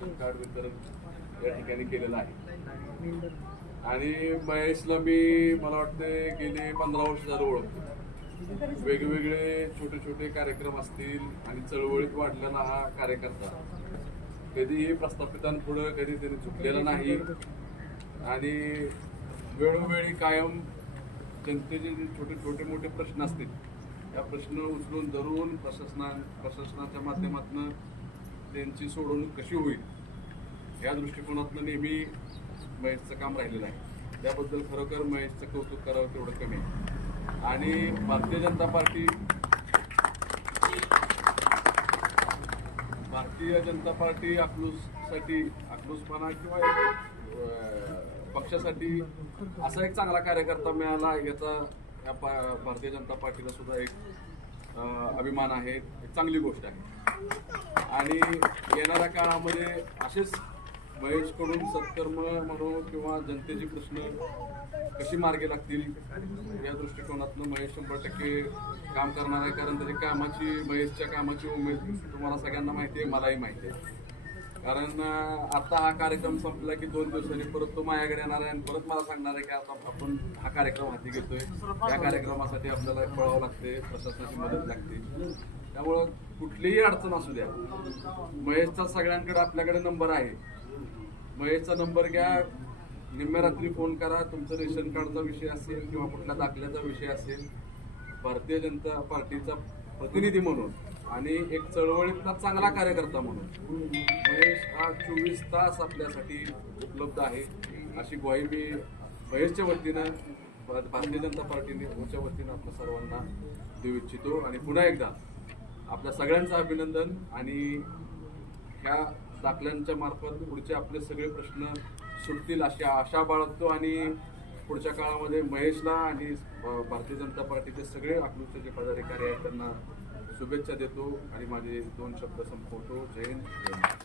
Ration card वितरण या ठिकाणी केलेलं आहे. आणि महेशला मी मला वाटते गेले पंधरा वर्ष झालं ओळखतो. वेगवेगळे छोटे छोटे कार्यक्रम असतील आणि चळवळीत वाढलेला हा कार्यकर्ता कधीही प्रस्थापितांपुढं कधी त्यांनी चुकलेला नाही. आणि वेळोवेळी कायम जनतेचे जे छोटे छोटे मोठे प्रश्न असतील त्या प्रश्न उचलून धरून प्रशासना प्रशासनाच्या माध्यमातून त्यांची सोडवणूक कशी होईल या दृष्टिकोनातनं नेहमी महेशचं काम राहिलेलं आहे. त्याबद्दल खरोखर महेशचं कौतुक करावं तेवढं कमी आहे. आणि भारतीय जनता पार्टी भारतीय जनता पार्टी अकलूजसाठी अकलूजपणा किंवा एक, पक्षासाठी असा एक चांगला कार्यकर्ता मिळाला याचा या पा- भारतीय जनता पार्टीला सुद्धा एक अभिमान आहे. चांगली गोष्ट आहे. आणि येणाऱ्या काळामध्ये असेच महेशकडून सत्कर्म म्हणू किंवा जनतेचे प्रश्न कशी मार्गे लागतील या दृष्टिकोनातून महेश शंभर टक्के काम करणार आहे. कारण त्याची कामाची महेशच्या कामाची उमेद तुम्हाला सगळ्यांना माहिती आहे मलाही माहिती आहे. कारण आता हा कार्यक्रम संपला की दोन दिवसांनी परत तो माझ्याकडे येणार आहे आणि परत मला सांगणार आहे की आता आपण हा कार्यक्रम हाती घेतोय. या कार्यक्रमासाठी आपल्याला पळावं लागते प्रशासनाची मदत लागते. त्यामुळं कुठलीही अडचण असू द्या. महेशचा सगळ्यांकडे आपल्याकडे नंबर आहे. महेशचा नंबर घ्या. निम्म्या रात्री फोन करा. तुमचं रेशन कार्डचा विषय असेल किंवा कुठल्या दाखल्याचा विषय असेल. भारतीय जनता पार्टीचा प्रतिनिधी म्हणून. आणि एक चळवळीतला चांगला कार्यकर्ता म्हणून महेश हा चोवीस तास आपल्यासाठी उपलब्ध आहे. अशी ग्वाही मी महेशच्या वतीनं भारतीय जनता पार्टीने ओच्या वतीनं आपल्या सर्वांना देऊ इच्छितो. आणि पुन्हा एकदा आपल्या सगळ्यांचं अभिनंदन आणि ह्या दाखल्यांच्या मार्फत पुढचे आपले सगळे प्रश्न सुटतील अशी आशा बाळगतो. आणि पुढच्या काळामध्ये महेशला आणि भारतीय जनता पार्टीचे सगळे अकलूजचे जे पदाधिकारी आहेत त्यांना शुभेच्छा देतो आणि माझे दोन शब्द संपवतो. जय हिंद.